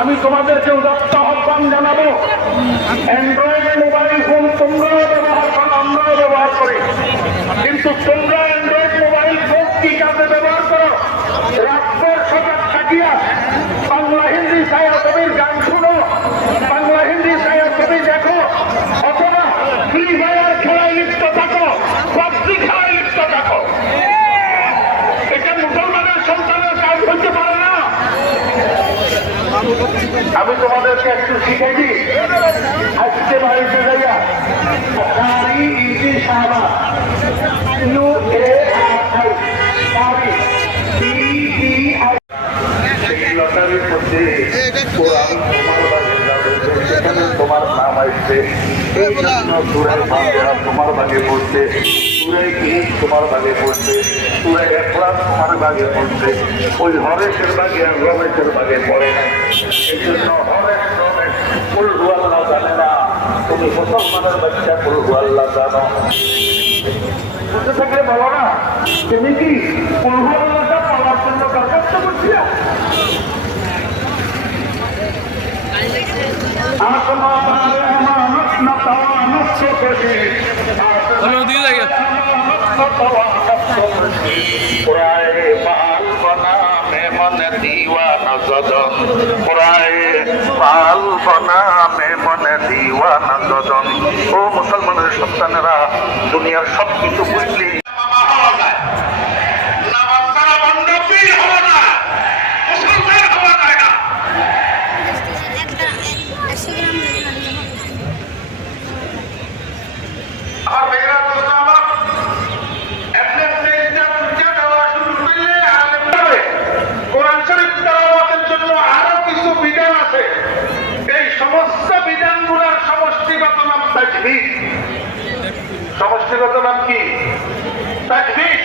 আমি তোমাদেরকে উদাত্ত আহ্বান জানাবো, অ্যান্ড্রয়েড মোবাইল ফোন তোমরাও ব্যবহার করো, আমরাও ব্যবহার করি, কিন্তু তোমরা অ্যান্ড্রয়েড মোবাইল ফোন কি কাজে ব্যবহার করো? রাত্রের সজাগ থাকিয়া বাংলা হিন্দি ছায়া ছবির গান শুনো, বাংলা হিন্দি ছায়া ছবি দেখো, অথবা ফ্রি ফায়ার খেলায় লিপ্ত থাকো, পাবজি খেলায় লিপ্ত থাকো। এটা মুসলমানের সন্তানের কাজ হতে পারে না। আমি তোমাদেরকে একটু শিখাই দিই। আজকে বাড়িতে যাইয়া দাড়ি ইজি সাহাবা লটারির মধ্যে কোরআন তোমার বাগে যাবে, সেখানে তোমার নাম আসবে। এই জন্য সুরাই ফাতিহা তোমার বাগে পড়ছে, সুরাই ঈদ তোমার বাগে পড়ছে, সুরাই ইখলাস তোমার বাগে পড়ছে। ওই হরেশের বাগে আর রমেশের বাগে পড়ে না। এই জন্য হরেশ রমেশ কুল হু আল্লাহ জানে না, তুমি মুসলমানের বাচ্চা কুল হু আল্লাহ জানো। বুঝতে থাকলে বলো না, তুমি কি কুল হু আল্লাহটা পড়ার জন্য দরখাস্ত করছিলা? ও মুসলমানের সন্তানেরা, দুনিয়ার সবকিছু বুঝলি সমষ্টিগত নাম কি? তাকবীর।